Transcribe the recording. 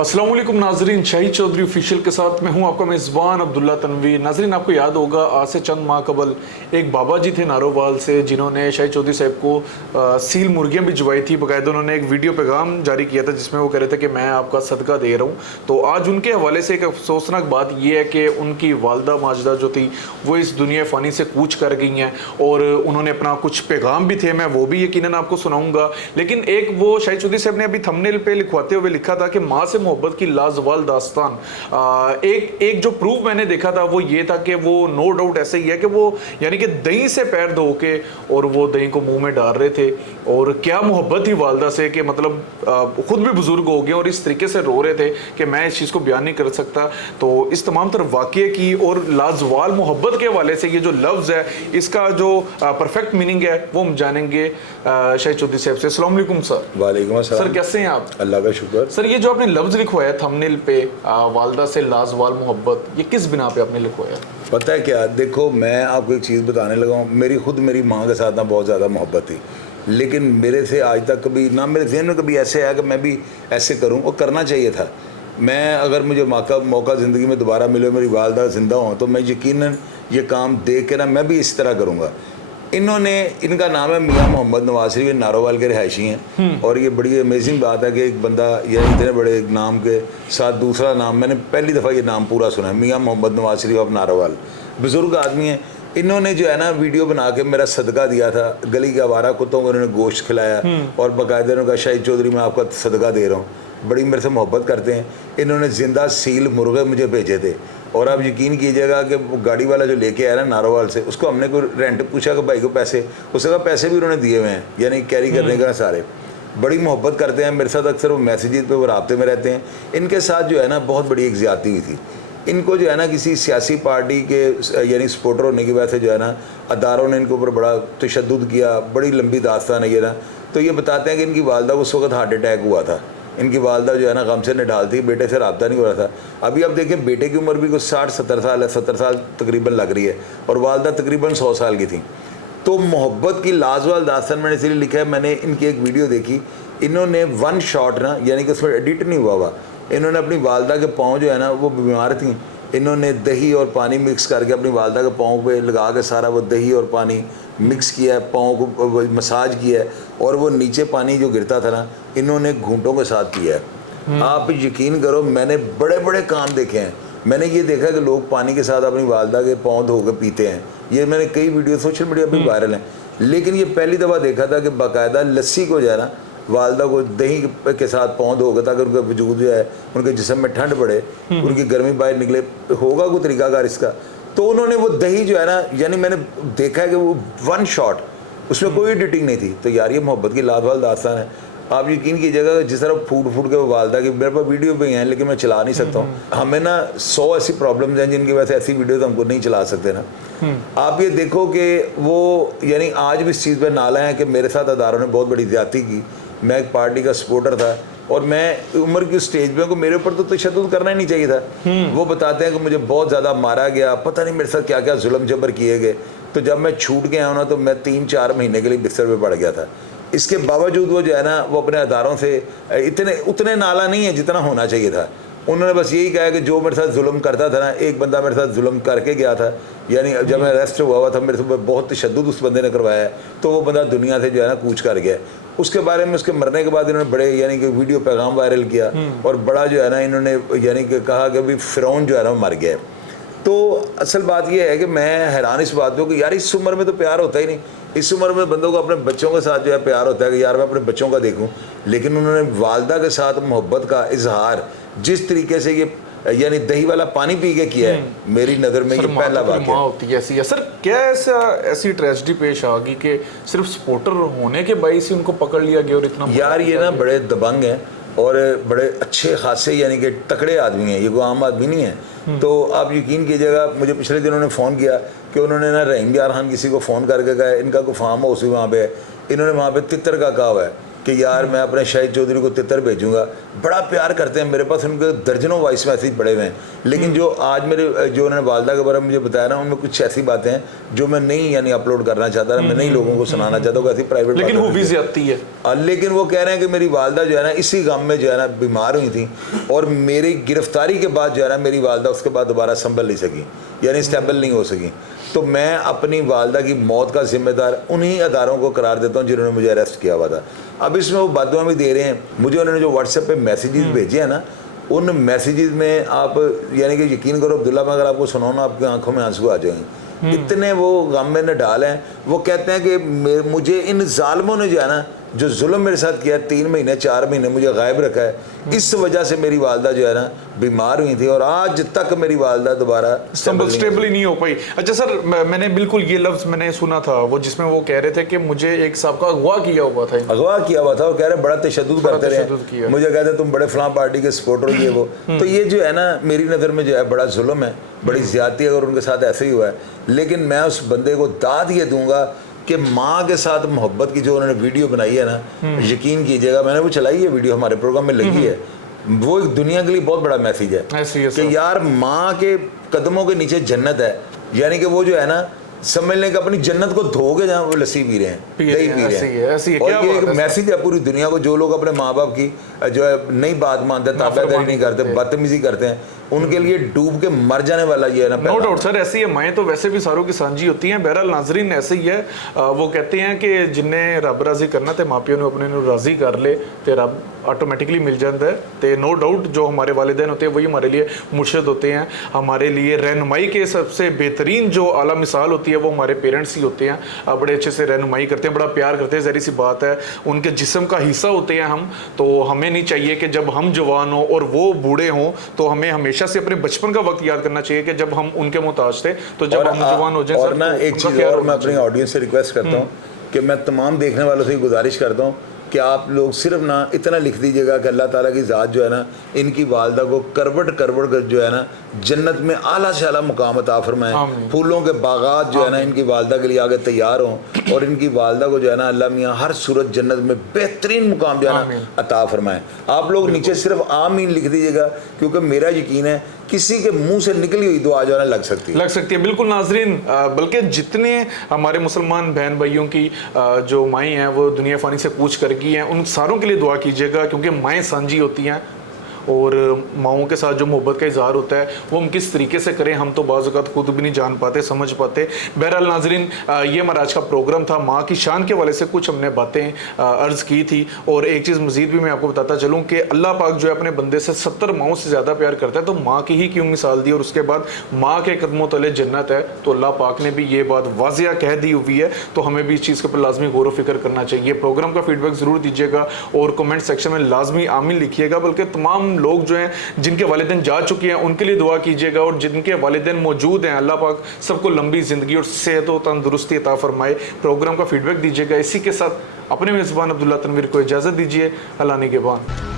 अस्सलाम वालेकुम नाजरीन, शाहिद चौधरी ऑफिशियल के साथ मैं हूं आपका मेज़बान अब्दुल्ला तनवीर। नाजरीन, आपको याद होगा आज से चंद माह कबल एक बाबा जी थे नारोवाल से, जिन्होंने शाहिद चौधरी साहब को सील मुर्गियां भिजवाई थी। बाकायदा उन्होंने एक वीडियो पैगाम जारी किया था जिसमें वो कह रहे थे कि मैं आपका सदका दे रहा हूँ। तो आज उनके हवाले से एक अफसोसनाक बात यह है कि उनकी वालदा माजदा जो थी वो इस दुनिया फ़ानी से कूच कर गई हैं और उन्होंने अपना कुछ पैगाम भी थे, मैं वो भी यकीनन आपको सुनाऊँगा। लेकिन एक वो शाहिद चौधरी साहब ने अभी थंबनेल पे लिखवाते हुए लिखा था कि माँ से मोहब्बत की लाजवाल दास्तान। एक जो प्रूफ मैंने देखा था वो ये था कि वो नो डाउट ऐसे ही है कि वो यानी कि दही से पैर धो के और वो दही को मुंह में डाल रहे थे। और क्या मोहब्बत थी वालदा से कि मतलब खुद भी बुजुर्ग हो गए और इस तरीके से रो रहे थे कि मैं इस चीज़ को बयान नहीं कर सकता। तो इस तमाम तरह वाक़ये की और लाजवाल मोहब्बत के हवाले से ये जो लफ्ज़ है इसका जो परफेक्ट मीनिंग है वो हम जानेंगे शाहिद चौधरी साहब से। अस्सलाम वालेकुम सर। वालेकुम अस्सलाम सर, कैसे हैं आप? अल्लाह का शुक्र। सर, ये जो आपने लफ्ज़ लिखवाया थंबनेल पे वालदा से लाजवाल मोहब्बत, ये किस बिना पे आपने लिखवाया? पता है क्या, देखो मैं आपको एक चीज़ बताने लगा हूँ। मेरी माँ के साथ ना बहुत ज़्यादा मोहब्बत थी, लेकिन मेरे से आज तक कभी ना मेरे जहन में कभी ऐसे आया कि मैं भी ऐसे करूँ, और करना चाहिए था। मैं अगर मुझे मौका ज़िंदगी में दोबारा मिले, मेरी वालदा ज़िंदा हो, तो मैं यकीनन ये काम देख के ना मैं भी इस तरह करूँगा। इनका नाम है मियाँ मोहम्मद नवाज शरीफ, नारोवाल के रिहायशी हैं। और ये बड़ी अमेजिंग बात है कि एक बंदा या इतने बड़े नाम के साथ दूसरा नाम, मैंने पहली दफ़ा ये नाम पूरा सुना है, मियाँ मोहम्मद नवाज शरीफ ऑफ नारोवाल। बुज़ुर्ग आदमी हैं। इन्होंने जो है ना वीडियो बना के मेरा सदका दिया था। गली के आवारा कुत्तों को इन्होंने गोश्त खिलाया और बाकायदा इन्होंने कहा शाहिद चौधरी मैं आपका सदका दे रहा हूँ। बड़ी मेरे से मोहब्बत करते हैं। इन्होंने ज़िंदा सील मुर्गे मुझे भेजे थे। और आप यकीन कीजिएगा कि वो गाड़ी वाला जो लेके आया ना नारोवाल से, उसको हमने कोई रेंट पूछा कि भाई को पैसे, उसने कहा पैसे भी उन्होंने दिए हुए हैं, यानी कैरी करने का सारे। बड़ी मोहब्बत करते हैं मेरे साथ, अक्सर वो मैसेजेस पे वो राब्ते में रहते हैं। इनके साथ जो है ना बहुत बड़ी एक ज़्यादती हुई थी। इनको जो है ना किसी सियासी पार्टी के यानी सपोर्टर होने की वजह से जो है ना अदारों ने इनके ऊपर बड़ा तशद्दुद किया। बड़ी लंबी दास्तान है ये ना। तो ये बताते हैं कि इनकी वालदा को उस वक्त हार्ट अटैक हुआ था। इनकी वालदा जो है ना गम से निढाल थी, बेटे से रब्ता नहीं हो रहा था। अभी आप देखें बेटे की उम्र भी कुछ 60-70 साल है, 70 साल तकरीबन लग रही है, और वालदा तकरीबन 100 साल की थी। तो मोहब्बत की लाजवाल दास्तान मैंने इसलिए लिखा है। मैंने इनकी एक वीडियो देखी, इन्होंने वन शॉट ना, यानी कि उसमें एडिट नहीं हुआ, इन्होंने अपनी वालदा के पाँव जो है ना वो बीमार थी, इन्होंने दही और पानी मिक्स करके अपनी वालदा के पाँव पे लगा के सारा वो दही और पानी मिक्स किया है, पाँव को मसाज किया है, और वो नीचे पानी जो गिरता था ना इन्होंने घूंटों के साथ किया है। आप यकीन करो, मैंने बड़े बड़े काम देखे हैं। मैंने ये देखा कि लोग पानी के साथ अपनी वालदा के पाँव धो के पीते हैं। ये मैंने कई वीडियो सोशल मीडिया पर वायरल हैं, लेकिन ये पहली दफ़ा देखा था कि बाकायदा लस्सी को जो है ना वालदा को दही के साथ पाँव धोगा ताकि उनका वजूद जो है, उनके जिस्म में ठंड पड़े, उनकी गर्मी बाहर निकले। होगा कोई तरीकाकार इसका। तो उन्होंने वो दही जो है ना, यानी मैंने देखा है कि वो वन शॉट, उसमें कोई एडिटिंग नहीं थी। तो यार ये मोहब्बत की लाजवाल दास्तान है। आप यकीन कीजिएगा जिस तरह फूट के वो वालदा की, मेरे पास वीडियो भी हैं लेकिन मैं चला नहीं सकता हूँ। हमें ना 100 ऐसी प्रॉब्लम्स हैं जिनकी वजह से ऐसी वीडियोस हमको नहीं चला सकते ना। आप ये देखो कि वो यानी आज भी इस चीज़ पर नाला है कि मेरे साथ अदारों ने बहुत बड़ी ज़्यादती की। मैं एक पार्टी का सपोर्टर था और मैं उम्र की स्टेज पे को मेरे ऊपर तो तशद्दुद करना ही नहीं चाहिए था। वो बताते हैं कि मुझे बहुत ज़्यादा मारा गया, पता नहीं मेरे साथ क्या क्या जुल्म जबर किए गए। तो जब मैं छूट के आया ना तो मैं 3-4 महीने के लिए बिस्तर पे पड़ गया था। इसके बावजूद वो जो है ना वो अपने अदारों से उतने नाला नहीं है जितना होना चाहिए था। उन्होंने बस यही कहा कि जो मेरे साथ जुल्म करता था ना, एक बंदा मेरे साथ जुल्म करके गया था, यानी जब मैं अरेस्ट हुआ था मेरे से बहुत तशद्दुद उस बंदे ने करवाया है, तो वो बंदा दुनिया से जो है ना कूच कर गया। उसके बारे में उसके मरने के बाद इन्होंने बड़े यानी कि वीडियो पैगाम वायरल किया और बड़ा जो है ना इन्होंने यानी कि कहा कि अभी फ़िरौन जो है ना मर गया है। तो असल बात यह है कि मैं हैरान इस बात को कि यार इस उम्र में तो प्यार होता ही नहीं। इस उम्र में बंदों को अपने बच्चों के साथ जो है प्यार होता है कि यार मैं अपने बच्चों का देखूं, लेकिन उन्होंने वालदा के साथ मोहब्बत का इजहार जिस तरीके से ये यानी दही वाला पानी पी के किया है, मेरी नज़र में ये पहला वाक़या होती है ऐसी है। सर, क्या ऐसी ट्रेजेडी पेश आ गई कि सिर्फ सपोर्टर होने के बाइस ही उनको पकड़ लिया गया और इतना? यार ये ना बड़े दबंग हैं और बड़े अच्छे खासे यानी कि तकड़े आदमी हैं, ये कोई आम आदमी नहीं है। तो आप यकीन कीजिएगा, मुझे पिछले दिन उन्होंने फ़ोन किया कि उन्होंने ना रहीम यार खान किसी को फ़ोन करके कहा इनका कोई फार्म हाउस भी वहाँ पे है, इन्होंने वहाँ पे तितर का कहा हुआ है कि यार मैं अपने शाहिद चौधरी को तितर भेजूंगा, बड़ा प्यार करते हैं, मेरे पास उनके दर्जनों वॉइस मैसेज पड़े हुए हैं। लेकिन जो आज मेरे जो उन्होंने वालदा के बारे में मुझे बताया ना, उनमें कुछ ऐसी बातें हैं जो मैं नहीं यानी अपलोड करना चाहता था, मैं नहीं लोगों को सुनाना चाहता हूँ, ऐसी प्राइवेट। लेकिन वो भी ज्यादती है। लेकिन वो कह रहे हैं कि मेरी वालदा जो है ना इसी गम में जो है ना बीमार हुई थी, और मेरी गिरफ्तारी के बाद जो है ना मेरी वालदा उसके बाद दोबारा संभल नहीं सकी, यानी स्टेबल नहीं हो सकी। तो मैं अपनी वालदा की मौत का जिम्मेदार उन्हीं अदारों को करार देता हूँ जिन्होंने मुझे अरेस्ट किया हुआ था। अब इसमें वो बददुआ भी दे रहे हैं मुझे। उन्होंने जो व्हाट्सएप पे मैसेजेस भेजे हैं ना, उन मैसेजेस में आप यानी कि यकीन करो अब्दुल्ला, मैं अगर आपको सुनाऊँ ना आपकी आंखों में आंसू आ जाएंगे, इतने वो गम में न डाल हैं। वो कहते हैं कि मुझे इन जालिमों ने जो है ना जो जुल्म मेरे साथ किया, 3 महीने 4 महीने मुझे गायब रखा है, इस वजह से मेरी वालदा जो है ना बीमार हुई थी, और आज तक मेरी वालदा दोबारा स्टेबल ही नहीं हो पाई। अच्छा सर, मैंने बिल्कुल ये लफ्ज मैंने सुना था वो, जिसमें वो कह रहे थे कि मुझे एक साहब का अगवा किया हुआ था। अगवा किया हुआ था, वो कह रहे बड़ा तशद्दुद करते रहे, मुझे कहते तुम बड़े फलां पार्टी के सपोर्टर हो, ये वो। तो ये जो है ना मेरी नज़र में जो है बड़ा जुल्म है, बड़ी ज्यादती अगर उनके साथ ऐसे ही हुआ है। लेकिन मैं उस बंदे को दाद ये दूंगा कि माँ के साथ मोहब्बत की जो उन्होंने वीडियो बनाई है ना, यकीन कीजिएगा, मैंने वो चलाई है वीडियो, हमारे प्रोग्राम में लगी है, वो एक दुनिया के लिए बहुत बड़ा मैसेज है कि यार माँ के कदमों के नीचे जन्नत है। यानी कि वो जो है ना समझ लें कि अपनी जन्नत को धोके जहाँ वो लस्सी पी रहे हैं, दही पी रहे हैं। और ये एक मैसेज है पूरी दुनिया को, जो लोग अपने माँ बाप की जो है नई बात मानते, ताबेदारी नहीं करते, बदतमीजी करते हैं, उनके लिए डूब के मर जाने वाला ये है ना। नो डाउट सर, ऐसी है माएँ तो वैसे भी सारों की सांझी होती हैं। बहरहाल नाजरीन ऐसे ही है, वो कहते हैं कि जिन्हें रब राजी करना ते माँ प्यो ने अपने राजी कर ले ते रब ऑटोमेटिकली मिल जाता है। तो नो डाउट जो हमारे वालिदैन होते हैं वही हमारे लिए मुर्शिद होते हैं, हमारे लिए रहनुमाई के सबसे बेहतरीन जो आला मिसाल होती है वो हमारे पेरेंट्स ही होते हैं। बड़े अच्छे से रहनुमाई करते हैं, बड़ा प्यार करते हैं, ज़ाहिर सी बात है उनके जिस्म का हिस्सा होते हैं हम। तो हमें नहीं चाहिए कि जब हम जवान हों और वो बूढ़े हों, तो हमें हमेशा से अपने बचपन का वक्त याद करना चाहिए कि जब हम उनके मोहताज थे, तो जब हम जवान हो जाए। और ना एक चीज़ और मैं अपनी ऑडियंस से रिक्वेस्ट करता हूँ कि मैं तमाम देखने वालों से गुजारिश करता हूँ कि आप लोग सिर्फ ना इतना लिख दीजिएगा कि अल्लाह ताला की ज़ात जो है ना इनकी वालदा को करवट कर जो है ना जन्नत में आला से आला मुकाम अता फरमाए, फूलों के बागात जो है ना इनकी वालदा के लिए आगे तैयार हों, और इनकी वालदा को जो है ना अल्लाह मियाँ हर सूरत जन्नत में बेहतरीन मुकाम जो है ना अता फरमाए। आप लोग नीचे सिर्फ आमीन लिख दीजिएगा, क्योंकि मेरा यकीन है किसी के मुंह से निकली हुई दुआ जो है ना लग सकती है। बिल्कुल नाजरीन, बल्कि जितने हमारे मुसलमान बहन भाइयों की जो माएँ हैं वो दुनिया फ़ानी से पूछ कर गई हैं, उन सारों के लिए दुआ कीजिएगा, क्योंकि माएँ सांझी होती हैं और माओं के साथ जो मोहब्बत का इजहार होता है वो हम किस तरीके से करें हम तो बाज़ औक़ात खुद भी नहीं जान पाते, समझ पाते। बहरहाल नाजरीन, ये हमारा आज का प्रोग्राम था। माँ की शान के वाले से कुछ हमने बातें अर्ज़ की थी, और एक चीज़ मज़ीद भी मैं आपको बताता चलूँ कि अल्लाह पाक जो है अपने बंदे से 70 माओं से ज़्यादा प्यार करता है, तो माँ की ही क्यों मिसाल दी, और उसके बाद माँ के कदमों तले जन्नत है। तो अल्लाह पाक ने भी ये बात वाज़िया कह दी हुई है, तो हमें भी इस चीज़ के ऊपर लाजमी गौर व फिक्र करना चाहिए। प्रोग्राम का फीडबैक ज़रूर दीजिएगा और कमेंट सेक्शन में लाजमी आमीन लिखिएगा। बल्कि तमाम लोग जो हैं जिनके वालिदैन जा चुके हैं उनके लिए दुआ कीजिएगा, और जिनके वालिदैन मौजूद हैं अल्लाह पाक सबको लंबी ज़िंदगी और सेहत और तंदुरुस्ती अता फरमाए। प्रोग्राम का फीडबैक दीजिएगा। इसी के साथ अपने मेज़बान अब्दुल्ला तनवीर को इजाज़त दीजिए। अल्लाह निगहबान।